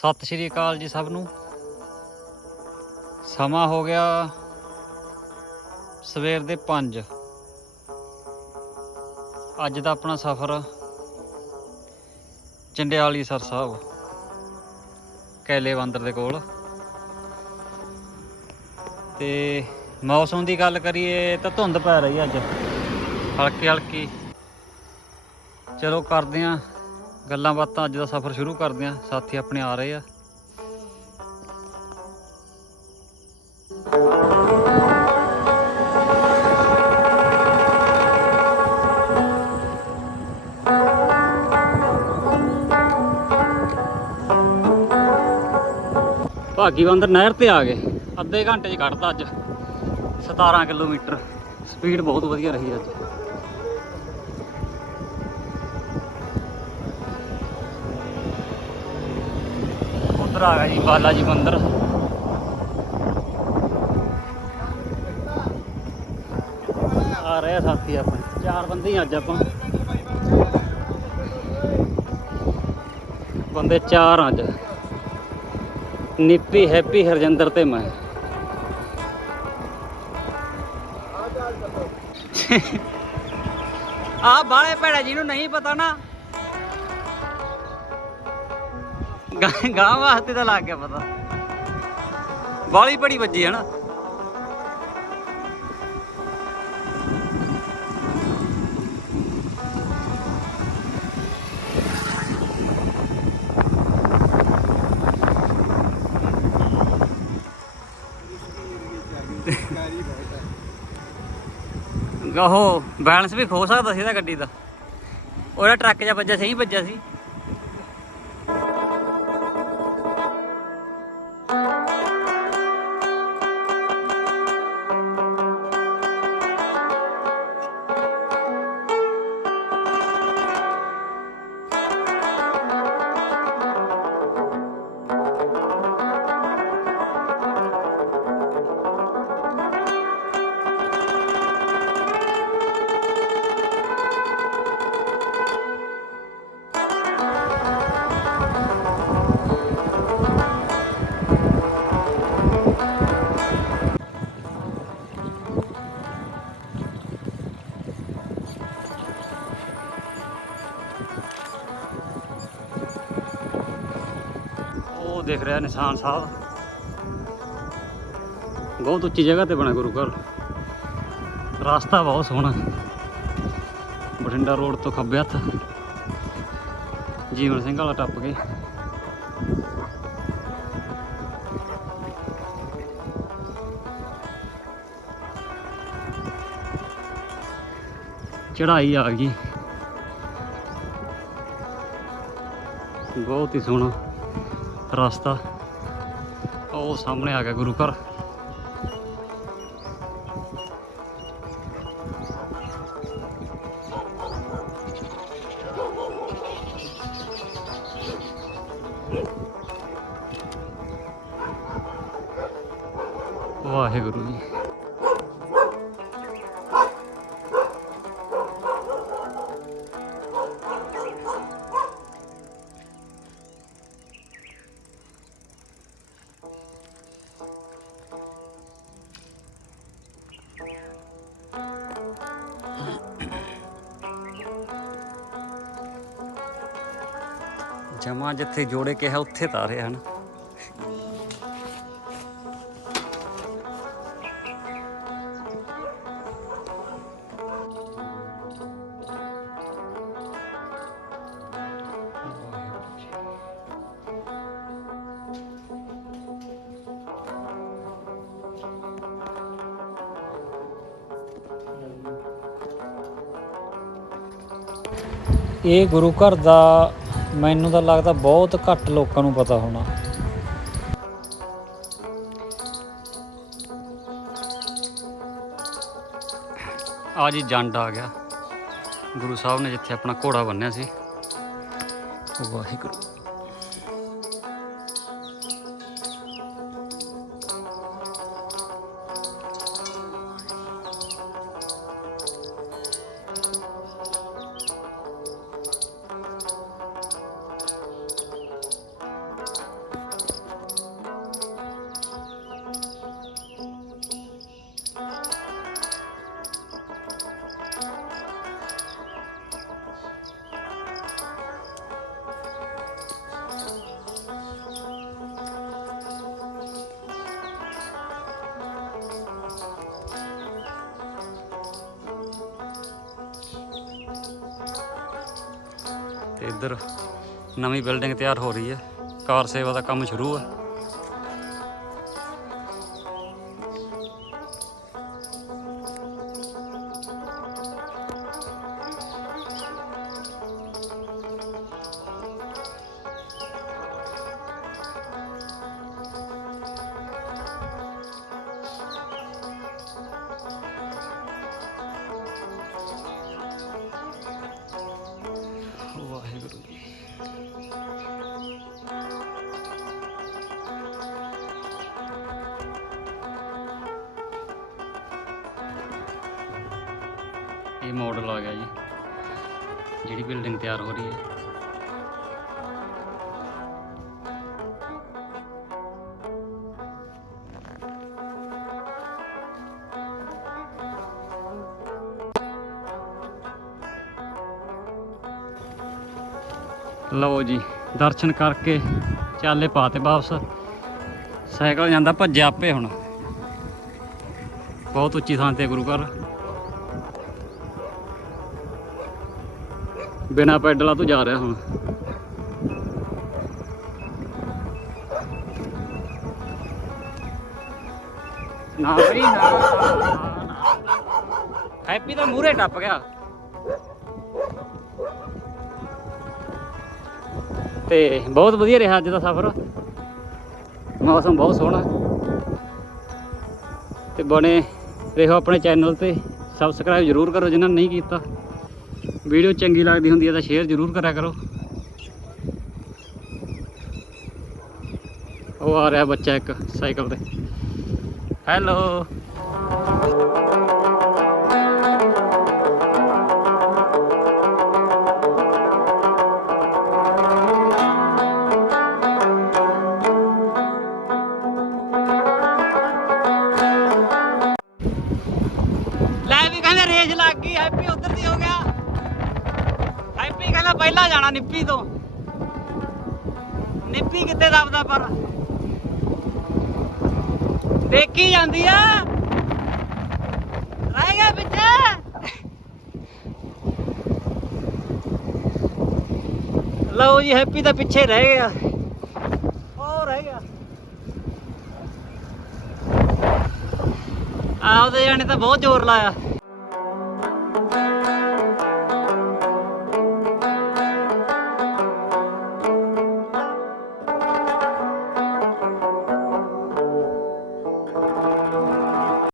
ਸਤਿ ਸ਼੍ਰੀ ਅਕਾਲ ਜੀ ਸਭ ਨੂੰ। ਸਮਾਂ ਹੋ ਗਿਆ ਸਵੇਰ ਦੇ 5 ਅੱਜ ਦਾ ਆਪਣਾ ਸਫ਼ਰ ਚੰਡਿਆਲੀ ਸਰ ਸਾਹਿਬ ਕੈਲੇ ਬੰਦਰ ਦੇ ਕੋਲ। ਤੇ ਮੌਸਮ ਦੀ ਗੱਲ ਕਰੀਏ ਤਾਂ ਧੁੰਦ ਪੈ ਰਹੀ ਹੈ ਅੱਜ। ਹਲਕੀ ਹਲਕੀ ਚਲੋ ਕਰਦੇ ਆਂ ਗੱਲਾਂ ਬਾਤਾਂ ਅੱਜ ਦਾ ਸਫ਼ਰ ਸ਼ੁਰੂ ਕਰਦੇ ਆਂ ਸਾਥੀ ਆਪਣੇ ਆ ਰਹੇ ਆ। ਭਾਗੀਵੰਦਰ ਨਹਿਰ ਤੇ ਆ ਗਏ। ਅੱਧੇ ਘੰਟੇ 'ਚ ਕੱਢਤਾ ਅੱਜ। 17 ਕਿਲੋਮੀਟਰ। ਸਪੀਡ ਬਹੁਤ ਵਧੀਆ ਰਹੀ ਅੱਜ। ਉਧਰ ਆ ਗਿਆ ਜੀ, ਬਾਲਾ ਜੀ ਮੰਦਿਰ। ਆ ਰਹੇ ਸਾਥੀ ਆਪਣੇ। ਚਾਰ ਬੰਦੇ ਹੀ ਅੱਜ ਆਪਾਂ। ਬੰਦੇ ਚਾਰ ਅੱਜ। ਨਿੱਪੀ, ਹੈਪੀ ਹਰਜਿੰਦਰ ਤੇ ਮੈਂ। ਆ ਬਾਲੇ ਭੈੜਾ ਜੀ ਨੂੰ ਨਹੀਂ ਪਤਾ ਨਾ। ਗਾਂ- ਵਾਸਤੇ ਤਾਂ ਲੱਗ ਗਿਆ ਪਤਾ। ਬਾਲੀ ਬੜੀ ਵੱਜੀ ਹੈ ਨਾ ਉਹ ਬੈਲੈਂਸ ਵੀ ਖੋ ਸਕਦਾ ਸੀ ਇਹਦਾ ਗੱਡੀ ਦਾ। ਉਹਦਾ ਟਰੱਕ ਜਾਂ ਵੱਜਿਆ, ਸਹੀ ਵੱਜਿਆ ਸੀ। ਦੇਖ ਰਿਹਾ ਨਿਸ਼ਾਨ ਸਾਹਿਬ। ਬਹੁਤ ਉੱਚੀ ਜਗ੍ਹਾ ਤੇ ਬਣਾ ਗੁਰੂ ਘਰ। ਰਸਤਾ ਬਹੁਤ ਸੋਹਣਾ। ਬਠਿੰਡਾ ਰੋਡ ਤੋਂ ਖੱਬੇ ਹੱਥ। ਜੀਵਨ ਸਿੰਘ ਵਾਲਾ ਟੱਪ ਕੇ। ਚੜਾਈ ਆ ਗਈ। ਬਹੁਤ ਹੀ ਸੋਹਣਾ। ਰਸਤਾ। ਉਹ ਸਾਹਮਣੇ ਆ ਗਿਆ ਗੁਰੂ ਘਰ। ਵਾਹਿਗੁਰੂ ਜੀ। ਜਮਾ ਜਿੱਥੇ ਜੋੜੇ ਕਿਹਾ ਉੱਥੇ ਤਾਰੇ ਹਨ। ਇਹ ਗੁਰੂ ਘਰ ਦਾ ਮੈਨੂੰ ਤਾਂ ਲੱਗਦਾ ਬਹੁਤ ਘੱਟ ਲੋਕਾਂ ਨੂੰ ਪਤਾ ਹੋਣਾ। ਆ ਜੀ ਜੰਡ ਆ ਗਿਆ। ਗੁਰੂ ਸਾਹਿਬ ਨੇ ਜਿੱਥੇ ਆਪਣਾ ਘੋੜਾ ਬੰਨਿਆ ਸੀ। ਵਾਹਿਗੁਰੂ। ਤੇ ਇੱਧਰ ਨਵੀਂ ਬਿਲਡਿੰਗ ਤਿਆਰ ਹੋ ਰਹੀ ਹੈ। ਕਾਰ ਸੇਵਾ ਦਾ ਕੰਮ ਸ਼ੁਰੂ ਹੈ ਇਹ ਮਾਡਲ ਆ ਗਿਆ ਜੀ, ਜਿਹੜੀ ਬਿਲਡਿੰਗ ਤਿਆਰ ਹੋ ਰਹੀ ਹੈ। ਲਓ ਜੀ, ਦਰਸ਼ਨ ਕਰਕੇ ਚਾਲੇ ਪਾਤੇ ਵਾਪਸ। ਸਾਈਕਲ ਜਾਂਦਾ ਭੱਜਿਆ ਆਪੇ ਹੁਣ। ਬਹੁਤ ਉੱਚੀ ਥਾਂ ਤੇ ਗੁਰੂ ਘਰ। ਬਿਨਾ ਪੈਡਲਾਂ ਤੋਂ ਜਾ ਰਿਹਾ ਹੁਣ ਨਾ ਬਈ, ਨਾ ਹੈਪੀ ਤਾਂ ਮੂਰੇ ਟੱਪ ਗਿਆ। ਤੇ ਬਹੁਤ ਵਧੀਆ ਰਿਹਾ ਅੱਜ ਦਾ ਸਫ਼ਰ। ਮੌਸਮ ਬਹੁਤ ਸੋਹਣਾ। ਤੇ ਬਣੇ ਰਹੋ ਆਪਣੇ ਚੈਨਲ ਤੇ। ਸਬਸਕ੍ਰਾਈਬ ਜਰੂਰ ਕਰੋ ਜਿਨ੍ਹਾਂ ਨੇ ਨਹੀਂ ਕੀਤਾ। ਵੀਡੀਓ ਚੰਗੀ ਲੱਗਦੀ ਹੁੰਦੀ ਹੈ ਤਾਂ ਸ਼ੇਅਰ ਜਰੂਰ ਕਰਿਆ ਕਰੋ। ਉਹ ਆ ਰਿਹਾ ਬੱਚਾ ਇੱਕ ਸਾਈਕਲ ਤੇ। ਹੈਲੋ। ਲੈ ਵੀ ਕਹਿੰਦੇ ਰੇਸ ਲੱਗ ਗਈ ਹੈਪੀ ਉਧਰ ਦੀ ਹੋ ਗਿਆ। ਪਹਿਲਾਂ ਜਾਣਾ ਨਿੱਪੀ ਤੋਂ। ਨਿੱਪੀ ਕਿੱਥੇ ਦੱਬਦਾ ਪਰ? ਦੇਖੀ ਜਾਂਦੀ ਆ। ਰਹਿ ਗਿਆ ਪਿੱਛੇ। ਲਓ ਜੀ, ਹੈਪੀ ਤਾਂ ਪਿੱਛੇ ਰਹਿ ਗਿਆ। ਉਹ ਰਹਿ ਗਿਆ। ਆਪਦੇ ਜਾਣੇ ਤਾਂ ਬਹੁਤ ਜ਼ੋਰ ਲਾਇਆ।